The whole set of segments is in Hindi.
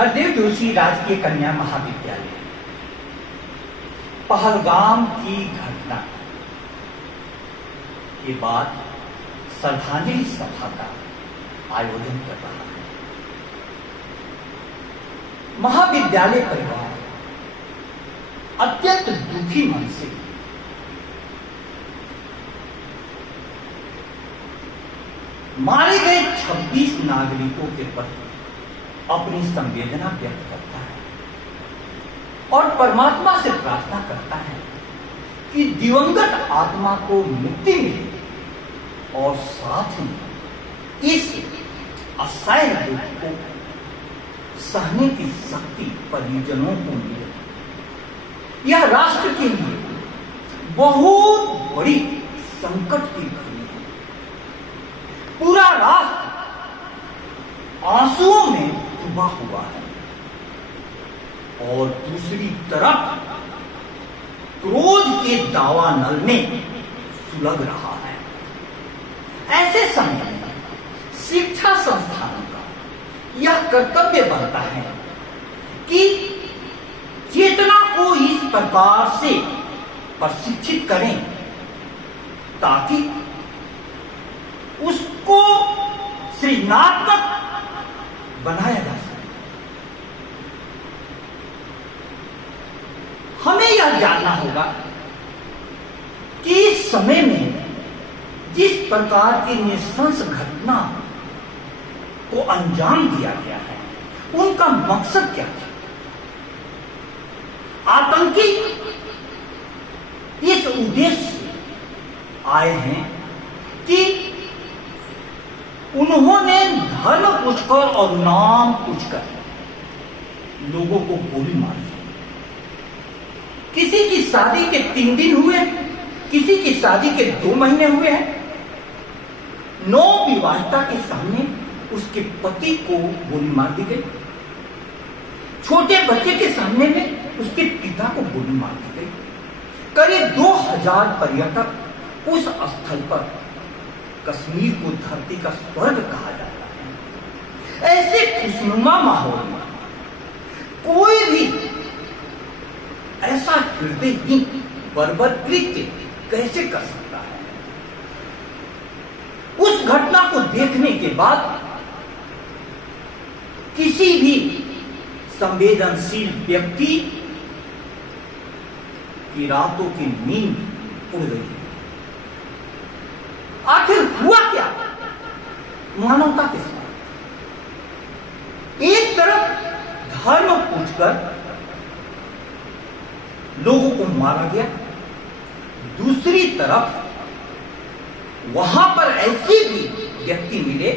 हरदेव जोशी राजकीय कन्या महाविद्यालय पहलगाम की घटना के बाद श्रद्धांजलि सभा का आयोजन कर रहा है। महाविद्यालय परिवार अत्यंत दुखी मन से मारे गए 26 नागरिकों के प्रति अपनी संवेदना व्यक्त करता है और परमात्मा से प्रार्थना करता है कि दिवंगत आत्मा को मुक्ति मिले और साथ ही इस असह्य दुख को सहने की शक्ति परिजनों को मिले। यह राष्ट्र के लिए बहुत बड़ी संकट की घड़ी है। पूरा राष्ट्र आंसुओं में डूबा हुआ है और दूसरी तरफ क्रोध के दावानल में सुलग रहा है। ऐसे समय में शिक्षा संस्थानों का यह कर्तव्य बनता है कि चेतना को इस प्रकार से प्रशिक्षित करें ताकि उसको सृजनात्मक बनाया जा सके। हमें यह जानना होगा कि इस समय में जिस प्रकार की नृशंस घटना को अंजाम दिया गया है उनका मकसद क्या था। आतंकी इस उद्देश्य से आए हैं कि उन्होंने धर्म पूछकर और नाम पूछकर लोगों को गोली मारी। किसी की शादी के 3 दिन हुए, किसी की शादी के 2 महीने हुए हैं। नवविवाहिता के सामने उसके पति को गोली मार दी गई। छोटे बच्चे के सामने में उसके पिता को गोली मार दी गई। करीब 2000 पर्यटक उस स्थल पर, कश्मीर को धरती का स्वर्ग कहा जाता है, ऐसे खुशनुमा माहौल में कोई भी ऐसा हृदयहीन बर्बर कृत्य कैसे कर सकता है। उस घटना को देखने के बाद किसी भी संवेदनशील व्यक्ति की रातों की नींद उड़ गई। आखिर हुआ क्या मानवता के साथ? एक तरफ धर्म पूछकर लोगों को मारा गया, दूसरी तरफ वहां पर ऐसे भी व्यक्ति मिले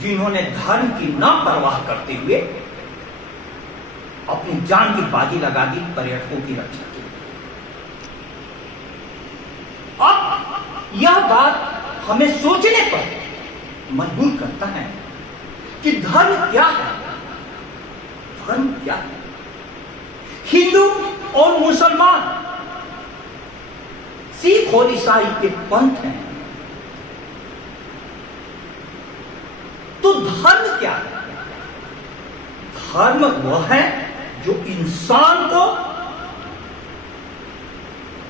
जिन्होंने धर्म की न परवाह करते हुए अपनी जान की बाजी लगा दी पर्यटकों की रक्षा के लिए। अब यह बात हमें सोचने पर मजबूर करता है कि धर्म क्या है। धर्म क्या है? हिंदू और मुसलमान, सिख और ईसाई के पंथ हैं, तो धर्म क्या है? धर्म वह है जो इंसान को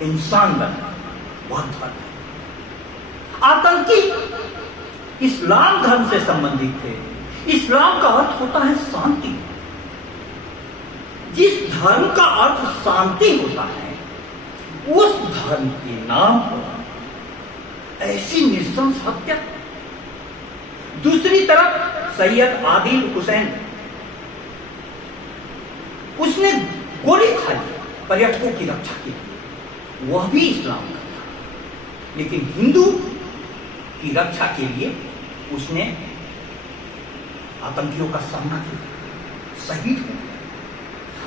इंसान बनाए, वह धर्म है। आतंकी इस्लाम धर्म से संबंधित थे। इस्लाम का अर्थ होता है शांति। जिस धर्म का अर्थ शांति होता है, उस धर्म के नाम पर ऐसी नृशंस हत्या। दूसरी तरफ सैयद आदिल हुसैन, उसने गोली खाई पर्यटकों की रक्षा के लिए, वह भी इस्लाम का था, लेकिन हिंदू की रक्षा के लिए उसने आतंकियों का सामना किया, शहीद हो गया।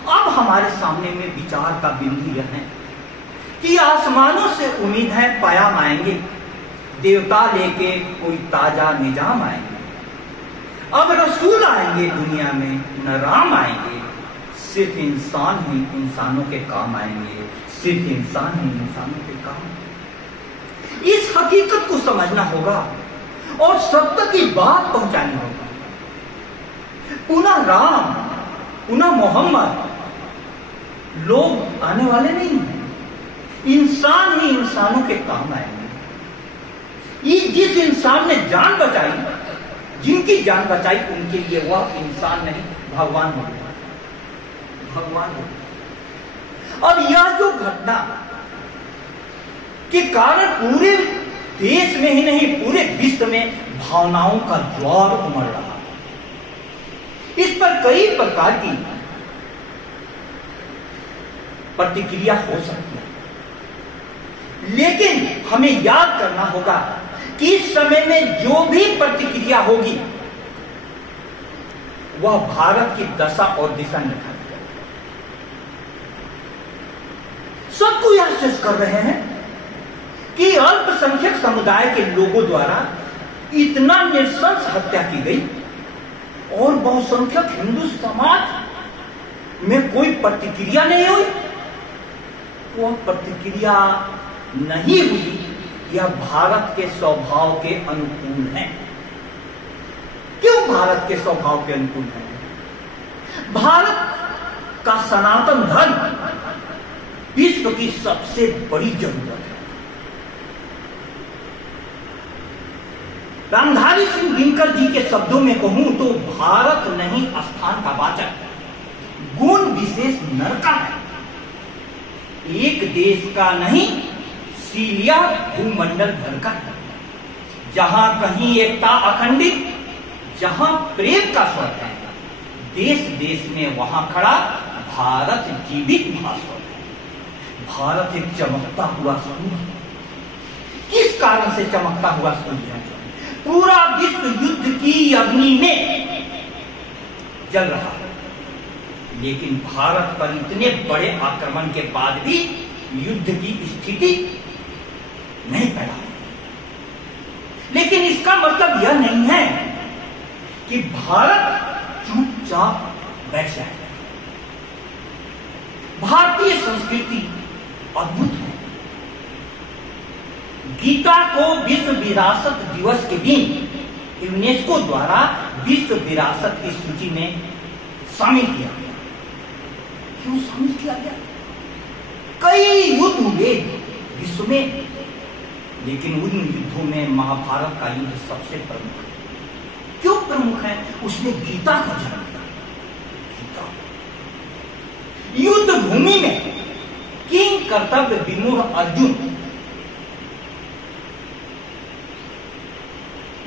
अब हमारे सामने में विचार का बिंदु यह है कि आसमानों से उम्मीद है पयाम आएंगे, देवता लेके कोई ताजा निजाम आएंगे। अब रसूल आएंगे दुनिया में, न राम आएंगे। सिर्फ इंसान ही इंसानों के काम आएंगे, सिर्फ इंसान ही इंसानों के काम। इस हकीकत को समझना होगा और सत्य की बात पहुंचानी होगी। पुनः राम पुनः मोहम्मद लोग आने वाले नहीं हैं, इंसान ही इंसानों के काम आएंगे। जिस इंसान ने जान बचाई, जिनकी जान बचाई, उनके लिए वह इंसान नहीं भगवान हो गया, भगवान हो गया। और यह जो घटना के कारण पूरे देश में ही नहीं पूरे विश्व में भावनाओं का ज्वार उमड़ रहा है। इस पर कई प्रकार की प्रतिक्रिया हो सकती है, लेकिन हमें याद करना होगा कि इस समय में जो भी प्रतिक्रिया होगी वह भारत की दशा और दिशा निर्धारित करेगी। सबको यह आश्चर्य कर रहे हैं कि अल्पसंख्यक समुदाय के लोगों द्वारा इतना नृशंस हत्या की गई और बहुसंख्यक हिंदू समाज में कोई प्रतिक्रिया नहीं हुई। वह प्रतिक्रिया नहीं हुई, यह भारत के स्वभाव के अनुकूल है। क्यों भारत के स्वभाव के अनुकूल है? भारत का सनातन धर्म विश्व की सबसे बड़ी जरूरत है। रामधारी सिंह दिनकर जी के शब्दों में कहूं तो भारत नहीं स्थान का वाचक, गुण विशेष नर का है। एक देश का नहीं, सीलिया भूमंडल भर का है। जहां कहीं एकता अखंडित, जहां प्रेम का स्वर है, देश देश में वहां खड़ा भारत जीवित भास्वर है। भारत एक चमकता हुआ सूर्य है। किस कारण से चमकता हुआ सूर्य है? पूरा विश्व युद्ध की अग्नि में जल रहा है, लेकिन भारत पर इतने बड़े आक्रमण के बाद भी युद्ध की स्थिति नहीं पैदा हुई। लेकिन इसका मतलब यह नहीं है कि भारत चुपचाप बैठ जाए। भारतीय संस्कृति अद्भुत है। गीता को विश्व विरासत दिवस के दिन यूनेस्को द्वारा विश्व विरासत की सूची में शामिल किया गया। क्यों शामिल किया गया? कई युद्ध हुए विश्व में, लेकिन उन युद्धों में महाभारत का युद्ध सबसे प्रमुख है। क्यों प्रमुख है? उसने गीता का जन्म दिया। गीता युद्ध भूमि में किंग कर्तव्य विमूढ़ अर्जुन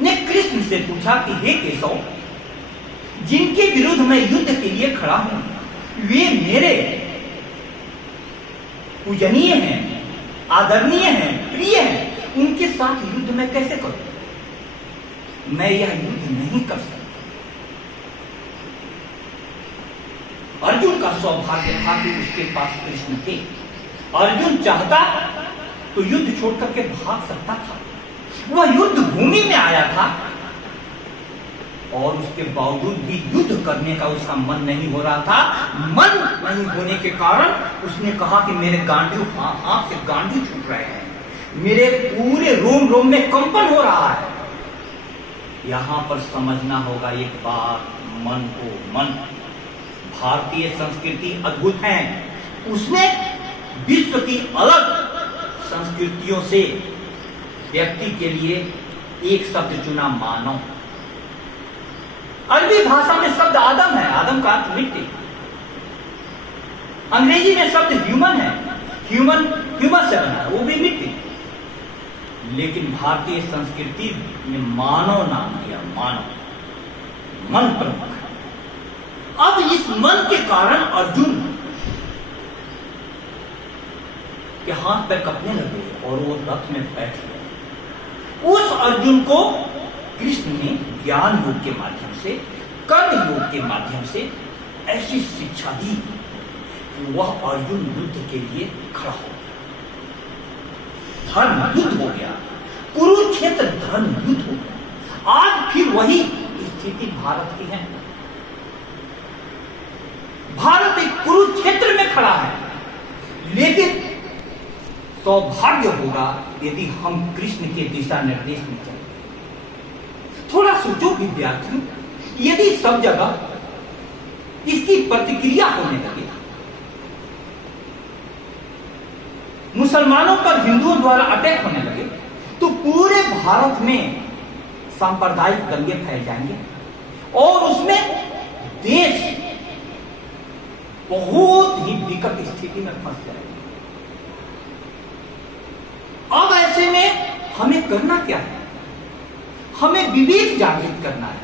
ने कृष्ण से पूछा कि हे केशव, जिनके विरुद्ध मैं युद्ध के लिए खड़ा हूं वे मेरे पूजनीय हैं, आदरणीय हैं, प्रिय हैं, उनके साथ युद्ध मैं कैसे करूं? मैं यह युद्ध नहीं कर सकता। अर्जुन का सौभाग्य था कि उसके पास कृष्ण थे। अर्जुन चाहता तो युद्ध छोड़ करके भाग सकता था। वह युद्ध भूमि में आया था और उसके बावजूद भी युद्ध करने का उसका मन नहीं हो रहा था। मन नहीं होने के कारण उसने कहा कि मेरे गांडू हाथ से गांडू छूट रहे हैं, मेरे पूरे रोम रोम में कंपन हो रहा है। यहां पर समझना होगा एक बात, मन को मन। भारतीय संस्कृति अद्भुत है। उसने विश्व की अलग संस्कृतियों से व्यक्ति के लिए एक शब्द चुना, मानव। अरबी भाषा में शब्द आदम है, आदम का अर्थ मिट्टी। अंग्रेजी में शब्द ह्यूमन है, ह्यूमन ह्यूमन से बना है, वो भी मिट्टी। लेकिन भारतीय संस्कृति में मानव नाम दिया, मानव, मन प्रमुख है। अब इस मन के कारण अर्जुन के हाथ पैर कपने लगे और वो रथ में बैठ गए। उस अर्जुन को कृष्ण ने ज्ञान योग के माध्यम से, कर्म योग के माध्यम से ऐसी शिक्षा दी कि वह अर्जुन युद्ध के लिए खड़ा हो गया। धर्म युद्ध हो गया, कुरुक्षेत्र धर्म युद्ध हो गया। आज फिर वही स्थिति भारत की है। भारत एक कुरुक्षेत्र में खड़ा है, लेकिन सौभाग्य होगा यदि हम कृष्ण के दिशा निर्देश में चलें। थोड़ा सोचो विद्यार्थियों, यदि सब जगह इसकी प्रतिक्रिया होने लगी। मुसलमानों पर हिंदुओं द्वारा अटैक होने लगे तो पूरे भारत में सांप्रदायिक दंगे फैल जाएंगे और उसमें देश बहुत ही विकट स्थिति में फंस जाएगा। अब ऐसे में हमें करना क्या है? हमें विवेक जागृत करना है।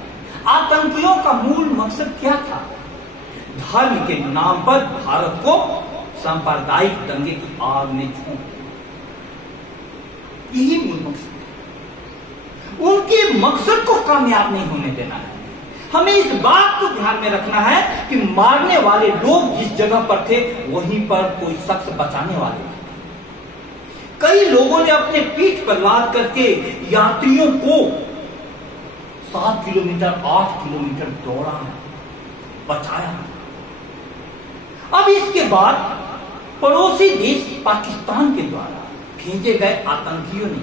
आतंकियों का मूल मकसद क्या था? धर्म के नाम पर भारत को सांप्रदायिक दंगे की आग में झोंक दिया। यही मूल मकसद है। उनके मकसद को कामयाब नहीं होने देना है। हमें इस बात को ध्यान में रखना है कि मारने वाले लोग जिस जगह पर थे वहीं पर कोई शख्स बचाने वाले थे। कई लोगों ने अपने पीठ पर लाद करके यात्रियों को 7 किलोमीटर 8 किलोमीटर दौड़ाया, बचाया। अब इसके बाद पड़ोसी देश पाकिस्तान के द्वारा भेजे गए आतंकियों ने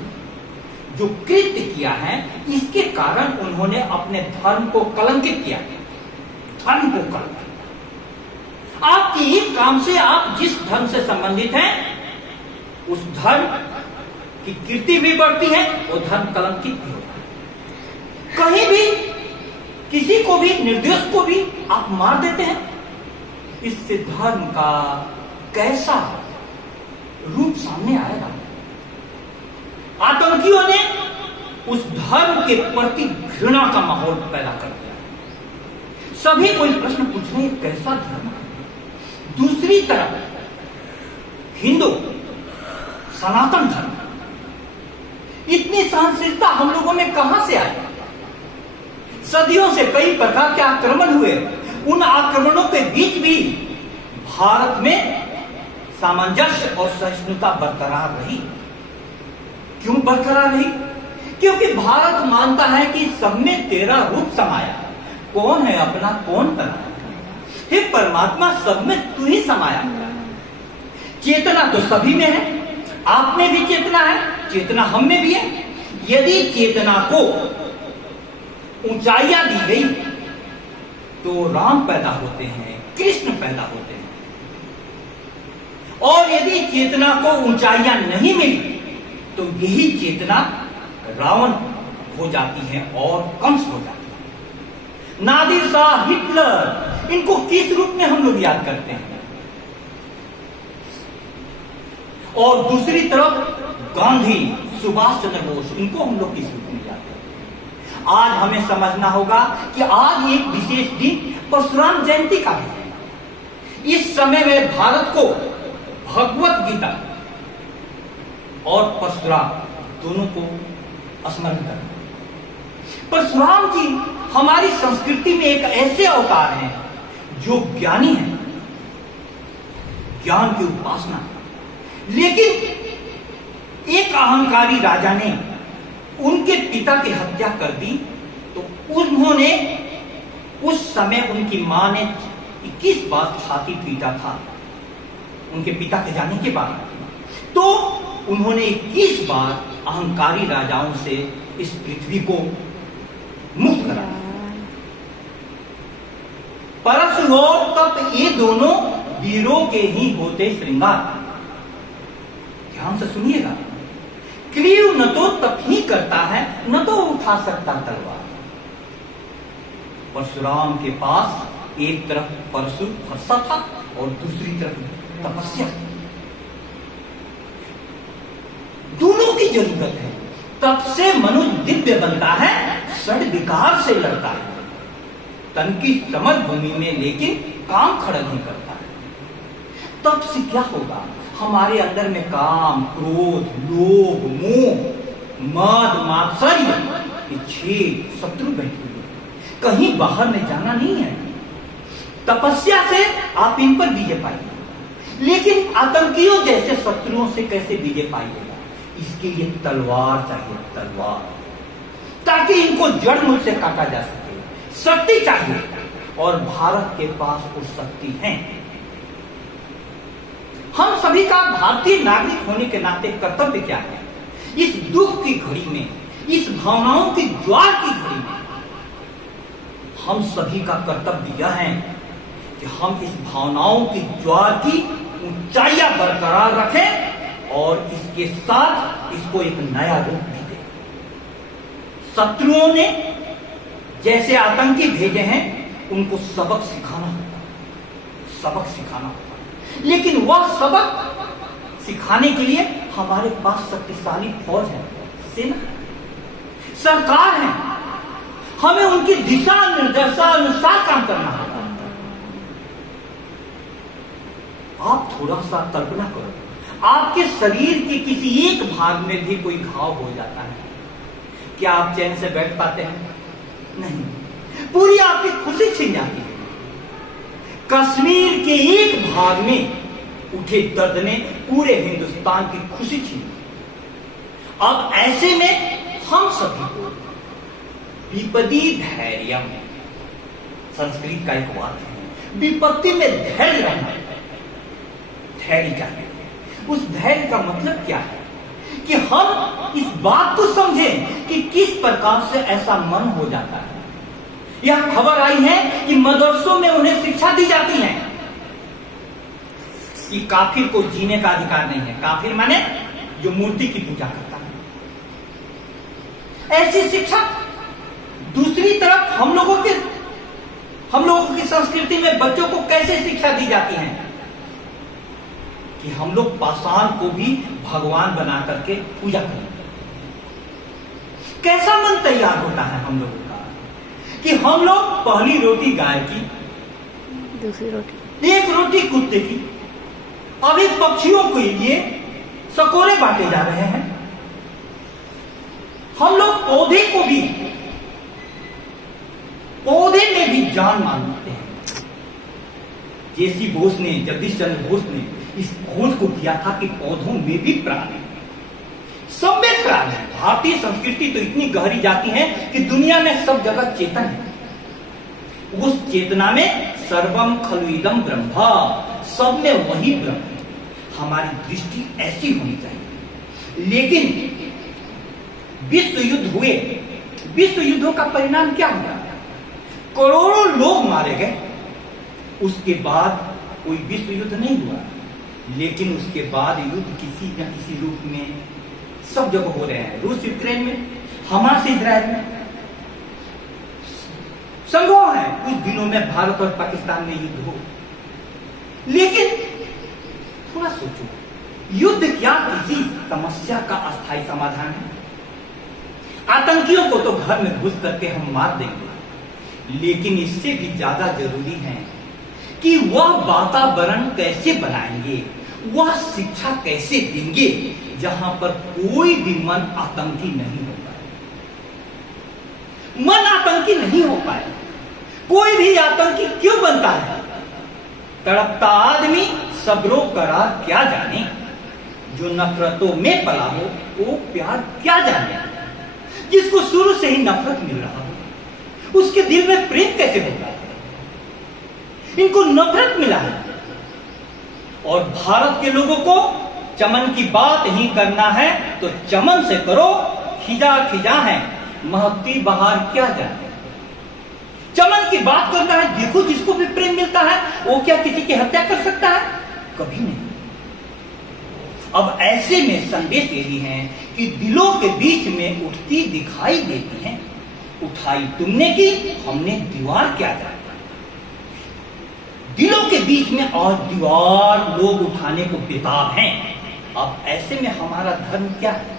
जो कृत्य किया है, इसके कारण उन्होंने अपने धर्म को कलंकित किया। धर्म को कलंकित। आपके एक काम से आप जिस धर्म से संबंधित हैं उस धर्म की कीर्ति भी बढ़ती है, वो धर्म कलंकित भी होता है। कहीं भी किसी को भी, निर्दोष को भी आप मार देते हैं, इससे धर्म का कैसा रूप सामने आएगा। आतंकियों ने उस धर्म के प्रति घृणा का माहौल पैदा कर दिया। सभी कोई प्रश्न पूछ रहे हैं, कैसा धर्म है? दूसरी तरफ हिंदू सनातन धर्म, इतनी सहनशीलता हम लोगों में कहां से आई? सदियों से कई प्रकार के आक्रमण हुए। उन आक्रमणों के बीच भी भारत में सामंजस्य और सहिष्णुता बरकरार रही। क्यों बरकरार रही? क्योंकि भारत मानता है कि सब में तेरा रूप समाया। कौन है अपना, कौन पराया? हे परमात्मा, सब में तू ही समाया। चेतना तो सभी में है, आप में भी चेतना है, चेतना हम में भी है। यदि चेतना को ऊंचाइयां दी गई तो राम पैदा होते हैं, कृष्ण पैदा होते हैं। और यदि चेतना को ऊंचाइयां नहीं मिली तो यही चेतना रावण हो जाती है और कंस हो जाती है। नादिर शाह, हिटलर, इनको किस रूप में हम लोग याद करते हैं? और दूसरी तरफ गांधी, सुभाष चंद्र बोस, इनको हम लोग किस रूप में याद करते हैं? आज हमें समझना होगा कि आज एक विशेष दिन परशुराम जयंती का भी है। इस समय में भारत को भगवत गीता और परशुराम दोनों को स्मरण करना। परशुराम जी हमारी संस्कृति में एक ऐसे अवतार हैं जो ज्ञानी हैं, ज्ञान की उपासना। लेकिन एक अहंकारी राजा ने उनके पिता की हत्या कर दी तो उन्होंने उस समय उनकी मां ने 21 बार छाती पीटा था उनके पिता के जाने के बाद। तो उन्होंने 21 बार अहंकारी राजाओं से इस पृथ्वी को मुक्त करा। परशु और तप, ये दोनों वीरों के ही होते श्रृंगार। ध्यान से सुनिएगा। क्लीव न तो तप ही करता है, न तो उठा सकता तलवार। परशुराम के पास एक तरफ परशु फरसा था और दूसरी तरफ तपस्या। दोनों की जरूरत है। तप से मनुष्य दिव्य बनता है, षड विकार से लड़ता है। तन की समर भूमि में लेकिन काम खड़ा नहीं करता है। तप से क्या होगा? हमारे अंदर में काम, क्रोध, लोभ, मोह, मद, मात्सर्य, ये 6 शत्रु बैठे हुए, कहीं बाहर में जाना नहीं है। तपस्या से आप इन पर विजय पाइएगा। लेकिन आतंकियों जैसे शत्रुओं से कैसे विजय पाइएगा? इसके लिए तलवार चाहिए, तलवार, ताकि इनको जड़ मूल से काटा जा सके। शक्ति चाहिए और भारत के पास वो शक्ति है। हम सभी का भारतीय नागरिक होने के नाते कर्तव्य क्या है? इस दुख की घड़ी में, इस भावनाओं की ज्वार की घड़ी में हम सभी का कर्तव्य यह है कि हम इस भावनाओं की ज्वार की ऊंचाइयां बरकरार रखें और इसके साथ इसको एक नया रूप भी दें। शत्रुओं ने जैसे आतंकी भेजे हैं, उनको सबक सिखाना होगा, सबक सिखाना होगा। लेकिन वह सबक सिखाने के लिए हमारे पास शक्तिशाली फौज है, सेना है, सरकार है। हमें उनकी दिशा निर्देशानुसार काम करना होगा। आप थोड़ा सा कल्पना करो, आपके शरीर के किसी एक भाग में भी कोई घाव हो जाता है, क्या आप चैन से बैठ पाते हैं? नहीं, पूरी आपकी खुशी छिन जाती है। कश्मीर के एक भाग में उठे दर्द ने पूरे हिंदुस्तान की खुशी छीनी। अब ऐसे में हम सभी को विपदी धैर्यम, संस्कृत का एक वाक्य है, विपत्ति में धैर्य रहना, धैर्य चाहिए। उस धैर्य का मतलब क्या है कि हम इस बात को समझें कि किस प्रकार से ऐसा मन हो जाता है। यह खबर आई है कि मदरसों में उन्हें शिक्षा दी जाती है कि काफिर को जीने का अधिकार नहीं है। काफिर माने जो मूर्ति की पूजा करता है। ऐसी शिक्षा दूसरी तरफ हम लोगों की संस्कृति में बच्चों को कैसे शिक्षा दी जाती है कि हम लोग पाषाण को भी भगवान बना करके पूजा करें। कैसा मन तैयार होता है हम लोगों का कि हम लोग पहली रोटी गाय की, दूसरी रोटी, एक रोटी कुत्ते की, अभी पक्षियों के लिए सकोरे बांटे जा रहे हैं। हम लोग पौधे में भी जान मानते हैं। जेसी बोस ने, जगदीश चंद्र बोस ने इस खोज को किया था कि पौधों में भी प्राण है, सब में प्राण है। भारतीय संस्कृति तो इतनी गहरी जाती है कि दुनिया में सब जगह चेतन है। उस चेतना में सर्वम खलु इदं ब्रह्म, सब में वही ब्रह्म है। हमारी दृष्टि ऐसी होनी चाहिए। लेकिन विश्व युद्ध हुए, विश्व युद्धों का परिणाम क्या हुआ? करोड़ों लोग मारे गए। उसके बाद कोई विश्व युद्ध नहीं हुआ, लेकिन उसके बाद युद्ध किसी न किसी रूप में सब जगह हो रहे हैं। रूस यूक्रेन में, हमास इजराइल में, संभव है कुछ दिनों में भारत और पाकिस्तान में युद्ध हो। लेकिन थोड़ा सोचो, युद्ध क्या किसी समस्या का अस्थायी समाधान है? आतंकियों को तो घर में घुस करके हम मार देंगे, लेकिन इससे भी ज्यादा जरूरी है कि वह वातावरण कैसे बनाएंगे, वह शिक्षा कैसे देंगे जहां पर कोई भी मन आतंकी नहीं हो पाए। मन आतंकी नहीं हो पाए। कोई भी आतंकी क्यों बनता है? तड़पता आदमी सब्रो करार क्या जाने, जो नफरतों में पला हो वो प्यार क्या जाने। जिसको शुरू से ही नफरत मिल रहा हो उसके दिल में प्रेम कैसे होगा? इनको नफरत मिला है। और भारत के लोगों को चमन की बात ही करना है तो चमन से करो, खिजा खिजा है महकती बहार क्या जाने। चमन की बात करना है। देखो, जिसको भी प्रेम मिलता है वो क्या किसी की हत्या कर सकता है? कभी नहीं। अब ऐसे में संदेश यही है कि दिलों के बीच में उठती दिखाई देती है। उठाई तुमने की, हमने दीवार क्या जाना। दिलों के बीच में और दीवार लोग उठाने को बेताब हैं। अब ऐसे में हमारा धर्म क्या है?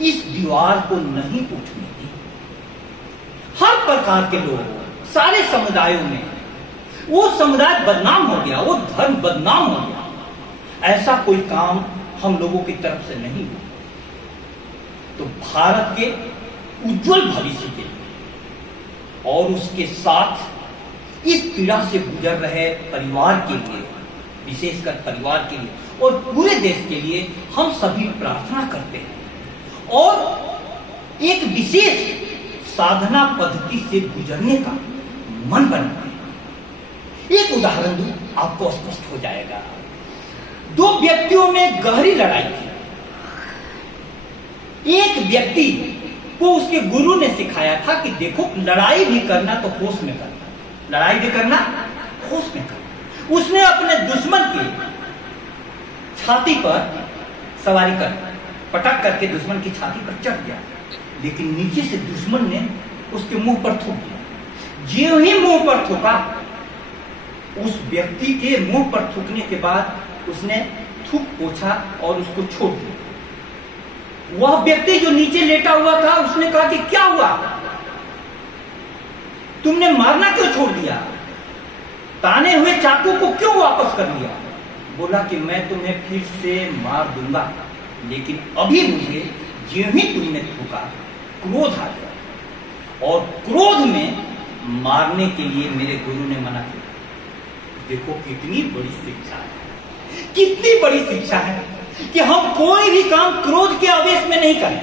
इस दीवार को नहीं उठने दी। हर प्रकार के लोग, सारे समुदायों में वो समुदाय बदनाम हो गया, वो धर्म बदनाम हो गया। ऐसा कोई काम हम लोगों की तरफ से नहीं हुआ। तो भारत के उज्जवल भविष्य के लिए और उसके साथ इस पीड़ा से गुजर रहे परिवार के लिए, विशेषकर परिवार के लिए और पूरे देश के लिए हम सभी प्रार्थना करते हैं और एक विशेष साधना पद्धति से गुजरने का मन बनाते हैं। एक उदाहरण दूं, आपको स्पष्ट हो जाएगा। दो व्यक्तियों में गहरी लड़ाई थी। एक व्यक्ति को उसके गुरु ने सिखाया था कि देखो, लड़ाई भी करना तो होश में करना, लड़ाई भी करना होश में करना। उसने अपने दुश्मन की छाती पर सवारी कर पटक करके दुश्मन की छाती पर चढ़ गया, लेकिन नीचे से दुश्मन ने उसके मुंह पर थूक दिया। ज्यों ही मुंह पर थूका, उस व्यक्ति के मुंह पर थूकने के बाद उसने थूक पोछा और उसको छोड़ दिया। वह व्यक्ति जो नीचे लेटा हुआ था, उसने कहा कि क्या हुआ, तुमने मारना क्यों छोड़ दिया, ताने हुए चाकू को क्यों वापस कर लिया? बोला कि मैं तुम्हें फिर से मार दूंगा, लेकिन अभी मुझे ज्यों ही तुमने थूका क्रोध आ गया, और क्रोध में मारने के लिए मेरे गुरु ने मना किया। देखो कितनी बड़ी शिक्षा है, कितनी बड़ी शिक्षा है कि हम कोई भी काम क्रोध के आवेश में नहीं करें।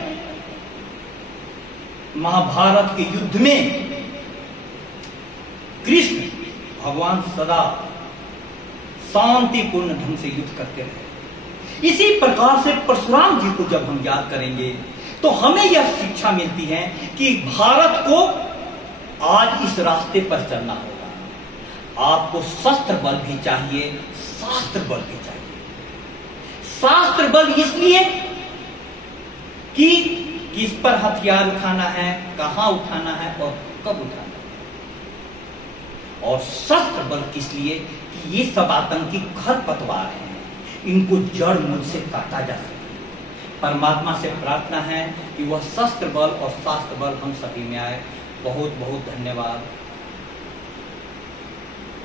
महाभारत के युद्ध में कृष्ण भगवान सदा शांतिपूर्ण ढंग से युद्ध करते रहे। इसी प्रकार से परशुराम जी को जब हम याद करेंगे तो हमें यह शिक्षा मिलती है कि भारत को आज इस रास्ते पर चलना होगा। आपको शस्त्र बल भी चाहिए, शास्त्र बल भी चाहिए। शास्त्र बल इसलिए कि किस पर हथियार उठाना है, कहां उठाना है और कब उठाना है, और शस्त्र बल किस लिए कि ये सब आतंकी खरपतवार हैं, इनको जड़ मूल से काटा जा सके। परमात्मा से प्रार्थना है कि वह शस्त्र बल और शास्त्र बल हम सभी में आए। बहुत बहुत धन्यवाद।